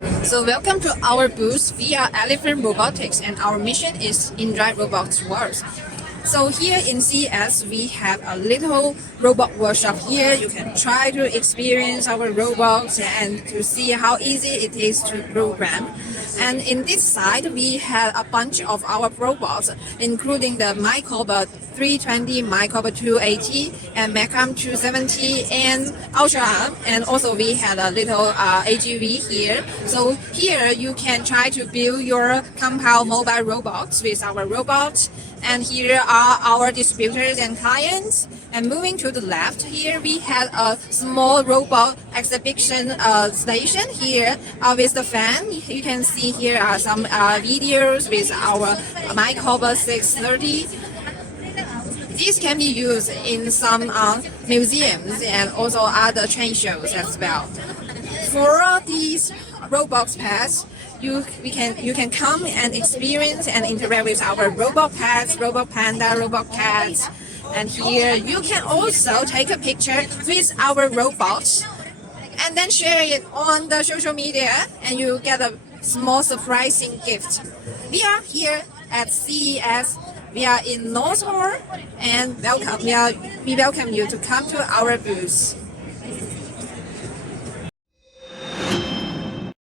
So welcome to our booth. We are Elephant Robotics and our mission is in-drive robots world. So here in CES we have a little robot workshop here. You can try to experience our robots and to see how easy it is to program. And in this side we have a bunch of our robots, including the Cobot 320, Cobot 280, and Mercury 270, and Ultra Arm. And also we had a little AGV here. So here you can try to build your compound mobile robots with our robots. And here are our distributors and clients. And moving to the left, here we have a small robot exhibition station here with the fan. You can see here are some videos with our Cobot 630. These can be used in some museums and also other trade shows as well. For these robot pets, you can come and experience and interact with our robot pets, robot panda, robot cats. And here you can also take a picture with our robots and then share it on the social media and you get a small surprising gift. We are here at CES. We are in North Hall and welcome. We welcome you to come to our booth.